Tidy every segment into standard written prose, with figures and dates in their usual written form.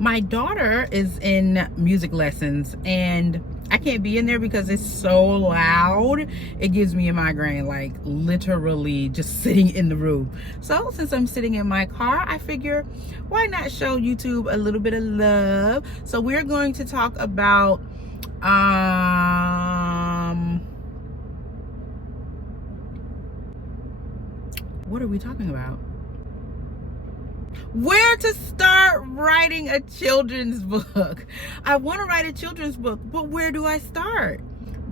My daughter is in music lessons and I can't be in there because it's so loud. It gives me a migraine, like literally just sitting in the room. So since I'm sitting in my car, I figure why not show YouTube a little bit of love. So we're going to talk about what are we talking about? Where to start writing a children's book. I want to write a children's book, but where do I start?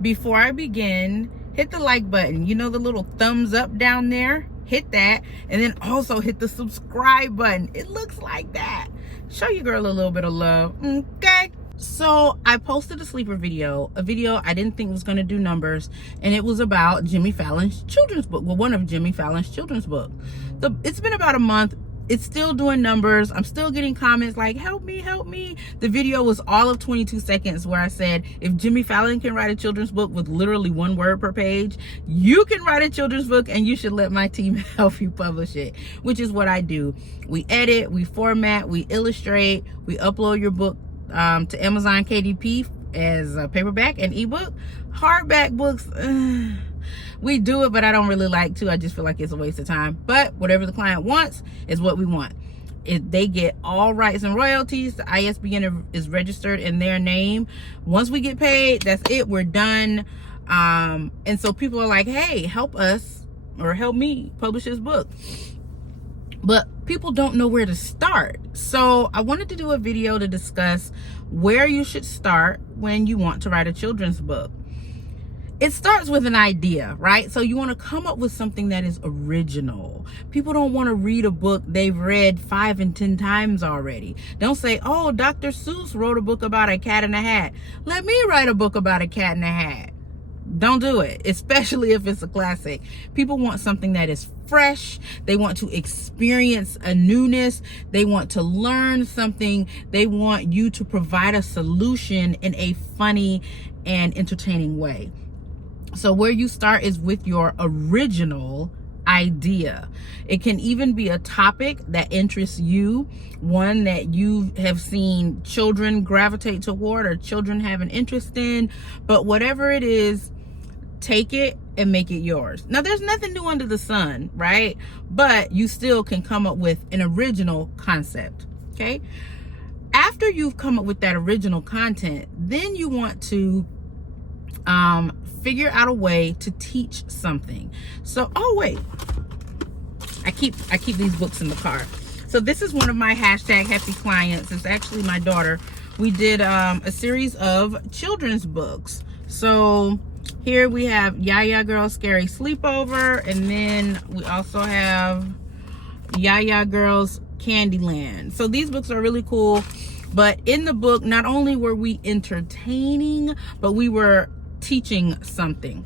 Before I begin, hit the like button. You know the little thumbs up down there? Hit that, and then also hit the subscribe button. It looks like that. Show your girl a little bit of love, okay? So I posted a sleeper video, a video I didn't think was going to do numbers, and it was about Jimmy Fallon's children's book. Well, one of Jimmy Fallon's children's book. It's been about a month. It's still doing numbers. I'm still getting comments like, help me, help me. The video was all of 22 seconds where I said, if Jimmy Fallon can write a children's book with literally 1 word per page, you can write a children's book and you should let my team help you publish it, which is what I do. We edit, we format, we illustrate, we upload your book to Amazon KDP as a paperback and ebook. Hardback books, we do it, but I don't really like to. I just feel like it's a waste of time. But whatever the client wants is what we want. If they get all rights and royalties, the ISBN is registered in their name. Once we get paid, that's it. We're done. And so people are like, hey, help us or help me publish this book. But people don't know where to start. So I wanted to do a video to discuss where you should start when you want to write a children's book. It starts with an idea, right? So you want to come up with something that is original. People don't want to read a book they've read 5 and 10 times already. Don't say, oh, Dr. Seuss wrote a book about a cat in a hat. Let me write a book about a cat in a hat. Don't do it, especially if it's a classic. People want something that is fresh. They want to experience a newness. They want to learn something. They want you to provide a solution in a funny and entertaining way. So where you start is with your original idea. It can even be a topic that interests you, one that you have seen children gravitate toward or children have an interest in. But whatever it is, take it and make it yours. Now, there's nothing new under the sun, right? But you still can come up with an original concept, okay? After you've come up with that original content, then you want to figure out a way to teach something. So, oh wait, I keep these books in the car. So this is one of my hashtag happy clients. It's actually my daughter. We did a series of children's books. So here we have YaYa Girl Scary Sleepover, and then we also have YaYa Girls Candyland. So these books are really cool. But in the book, not only were we entertaining, but we were teaching something.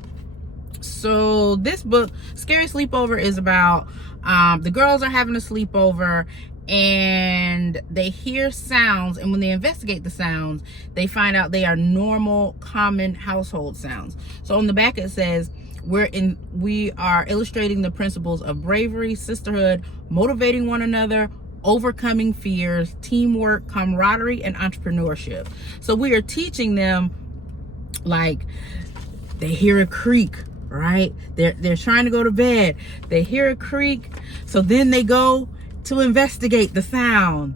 So this book, Scary Sleepover, is about the girls are having a sleepover and they hear sounds, and when they investigate the sounds, they find out they are normal, common household sounds. So on the back it says, we are illustrating the principles of bravery, sisterhood, motivating one another, overcoming fears, teamwork, camaraderie, and entrepreneurship. So we are teaching them, like, they hear a creak, right? They're trying to go to bed. They hear a creak, so then they go to investigate the sound.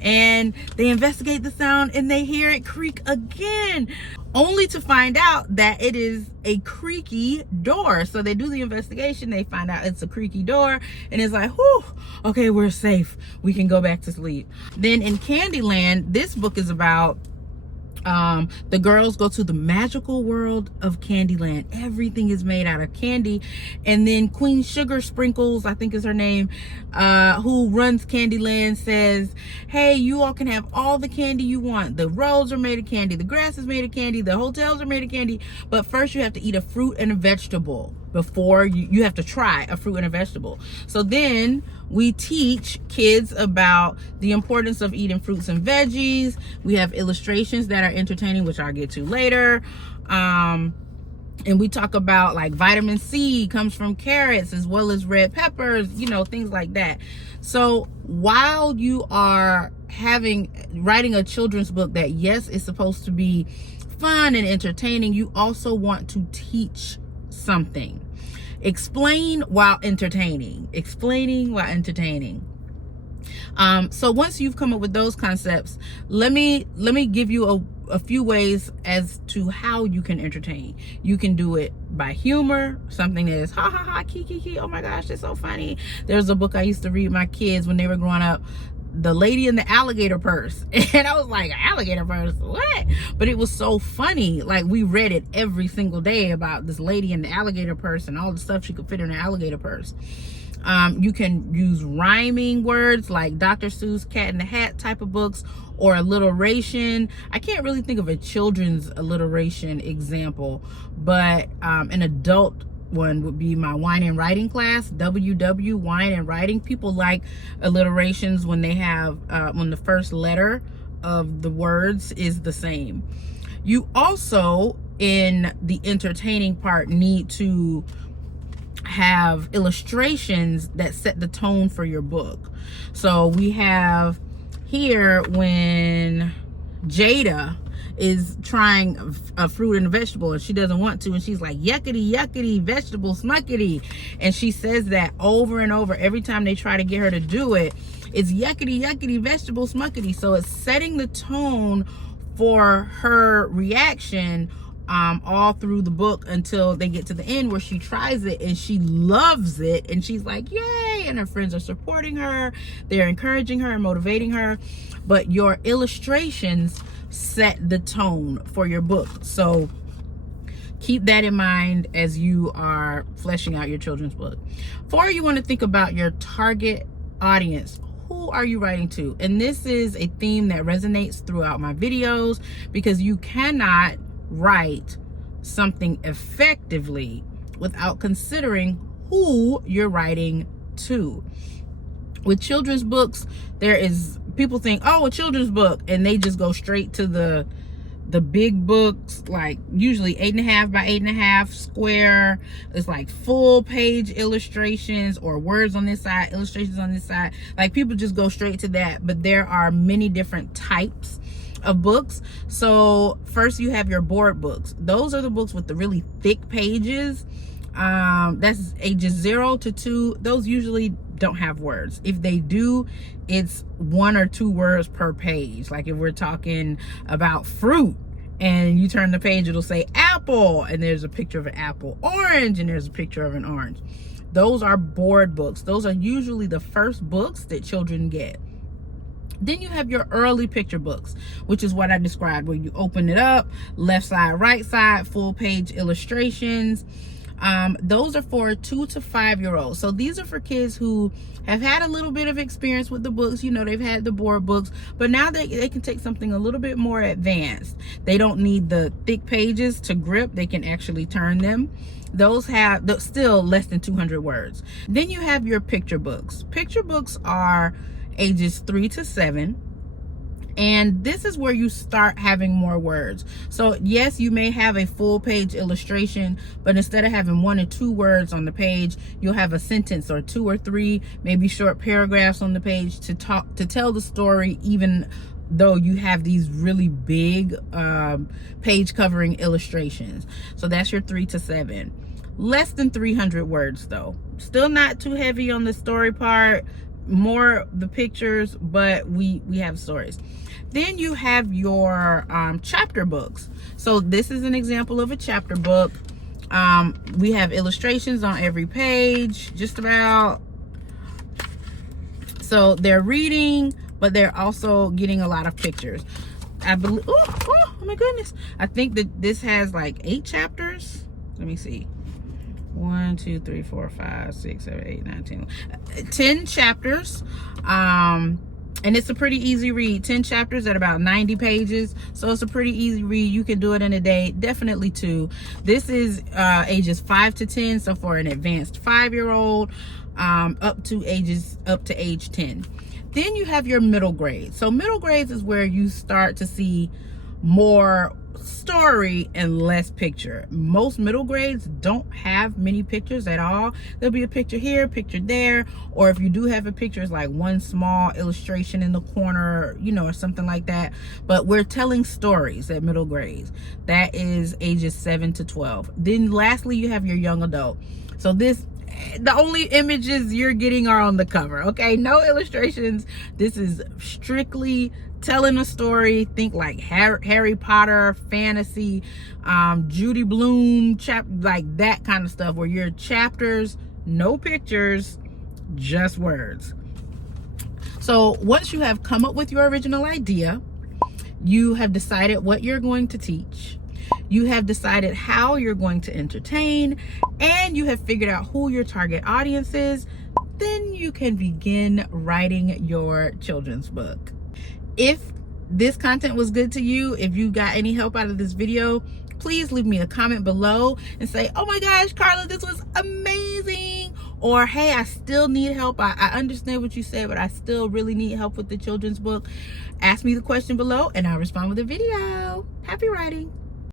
And they investigate the sound and they hear it creak again, only to find out that it is a creaky door. So they do the investigation, they find out it's a creaky door, and it's like, whew, okay, we're safe. We can go back to sleep. Then in Candyland, this book is about the girls go to the magical world of Candyland. Everything is made out of candy. And then Queen Sugar Sprinkles, I think is her name, who runs Candyland, says, hey, you all can have all the candy you want. The roads are made of candy. The grass is made of candy. The hotels are made of candy. But first you have to eat a fruit and a vegetable before you have to try a fruit and a vegetable. So then we teach kids about the importance of eating fruits and veggies. We have illustrations that are entertaining, which I'll get to later. And we talk about, like, vitamin C comes from carrots as well as red peppers, you know, things like that. So while you are writing a children's book that, yes, it's supposed to be fun and entertaining, you also want to teach something. Explain while entertaining. Explaining while entertaining. So once you've come up with those concepts, let me give you a few ways as to how you can entertain. You can do it by humor, something that is ha ha ha, kiki, oh my gosh, it's so funny. There's a book I used to read my kids when they were growing up, The Lady in the Alligator Purse, and I was like, alligator purse, what? But it was so funny. Like, we read it every single day about this lady in the alligator purse and all the stuff she could fit in an alligator purse. You can use rhyming words like Dr. Seuss Cat in the Hat type of books, or alliteration. I can't really think of a children's alliteration example, but an adult one would be my wine and writing class, WW, wine and writing. People like alliterations when they have when the first letter of the words is the same. You also, in the entertaining part, need to have illustrations that set the tone for your book. So we have here when Jada is trying a fruit and a vegetable and she doesn't want to, and she's like, yuckity yuckity vegetable smuckity, and she says that over and over. Every time they try to get her to do it, it's yuckity yuckity vegetable smuckity. So it's setting the tone for her reaction all through the book until they get to the end where she tries it and she loves it and she's like, yay, and her friends are supporting her, they're encouraging her and motivating her. But your illustrations set the tone for your book, so keep that in mind as you are fleshing out your children's book. 4, you want to think about your target audience. Who are you writing to? And this is a theme that resonates throughout my videos, because you cannot write something effectively without considering who you're writing to. With children's books, people think, oh, a children's book, and they just go straight to the big books, like usually 8.5 by 8.5 square. It's like full page illustrations, or words on this side, illustrations on this side. Like, people just go straight to that. But there are many different types of books. So first, you have your board books. Those are the books with the really thick pages. That's ages 0 to 2. Those usually don't have words. If they do, it's 1 or 2 words per page. Like if we're talking about fruit and you turn the page, it'll say apple and there's a picture of an apple, orange and there's a picture of an orange. Those are board books. Those are usually the first books that children get. Then you have your early picture books, which is what I described, where you open it up, left side, right side, full page illustrations. Those are for 2 to 5 year olds. So these are for kids who have had a little bit of experience with the books. You know, they've had the board books, but now they can take something a little bit more advanced. They don't need the thick pages to grip. They can actually turn them. Those have still less than 200 words. Then you have your picture books. Picture books are ages 3 to 7. And this is where you start having more words. So yes, you may have a full page illustration, but instead of having 1 or 2 words on the page, you'll have a sentence or 2 or 3, maybe short paragraphs on the page to tell the story, even though you have these really big page covering illustrations. So that's your 3 to 7. Less than 300 words though. Still not too heavy on the story part, more the pictures, but we have stories. Then you have your chapter books. So this is an example of a chapter book. We have illustrations on every page, just about. So they're reading, but they're also getting a lot of pictures. I believe, oh my goodness. I think that this has like 8 chapters. Let me see. 1, 2, 3, 4, 5, 6, 7, 8, 9, 10. 10 chapters. And it's a pretty easy read. 10 chapters at about 90 pages. So it's a pretty easy read. You can do it in a day, definitely 2. This is ages 5 to 10. So for an advanced 5-year-old, up to age 10. Then you have your middle grade. So middle grades is where you start to see more story and less picture. Most middle grades don't have many pictures at all. There'll be a picture here, picture there, or if you do have a picture, it's like one small illustration in the corner, you know, or something like that. But we're telling stories at middle grades. That is ages 7 to 12. Then lastly, you have your young adult. So the only images you're getting are on the cover, okay? No illustrations. This is strictly telling a story. Think like Harry Potter, fantasy, Judy Blume, like that kind of stuff, where your chapters, no pictures, just words. So once you have come up with your original idea, you have decided what you're going to teach, you have decided how you're going to entertain, and you have figured out who your target audience is, then you can begin writing your children's book. If this content was good to you, if you got any help out of this video, please leave me a comment below and say, oh my gosh, Carla, this was amazing. Or, hey, I still need help. I understand what you said, but I still really need help with the children's book. Ask me the question below and I'll respond with a video. Happy writing.